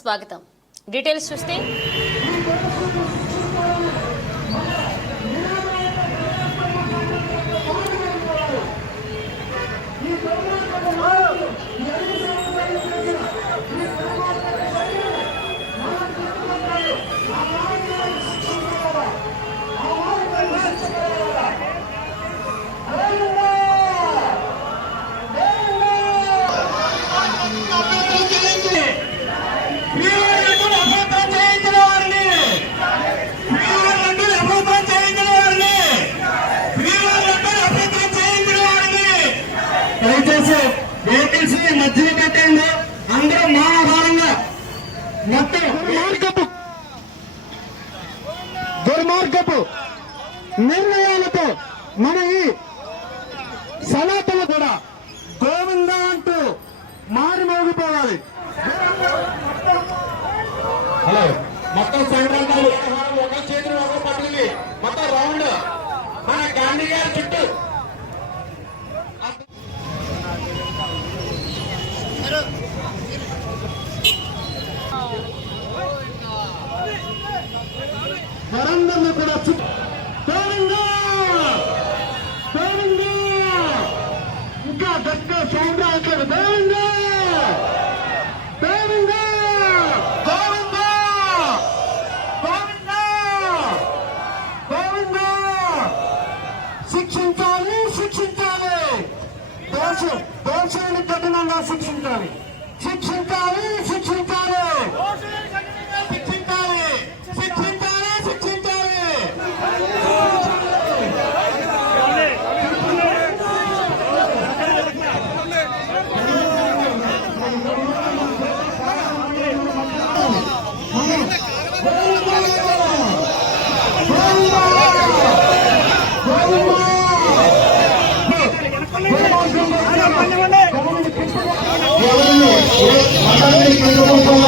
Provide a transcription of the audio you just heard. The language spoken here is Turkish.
స్వాగతం డీటెయిల్స్ చూస్తే మొత్తం దుర్మార్గపు దుర్మార్గపు నిర్ణయాలతో మన ఈ సనాతలు కూడా గోవింద అంటూ మారి మోగిపోవాలి హలో మొత్తం Sankranti hayatım. Berinde! Berinde! Bu kadar dakika sonra ayakları. Berinde! Berinde! Berinde! Berinde! Berinde! Sıçıntalı, sıçıntalı! Bolşevik, Bolşevik kadınlar sıçıntalı. Sıçıntalı, multimod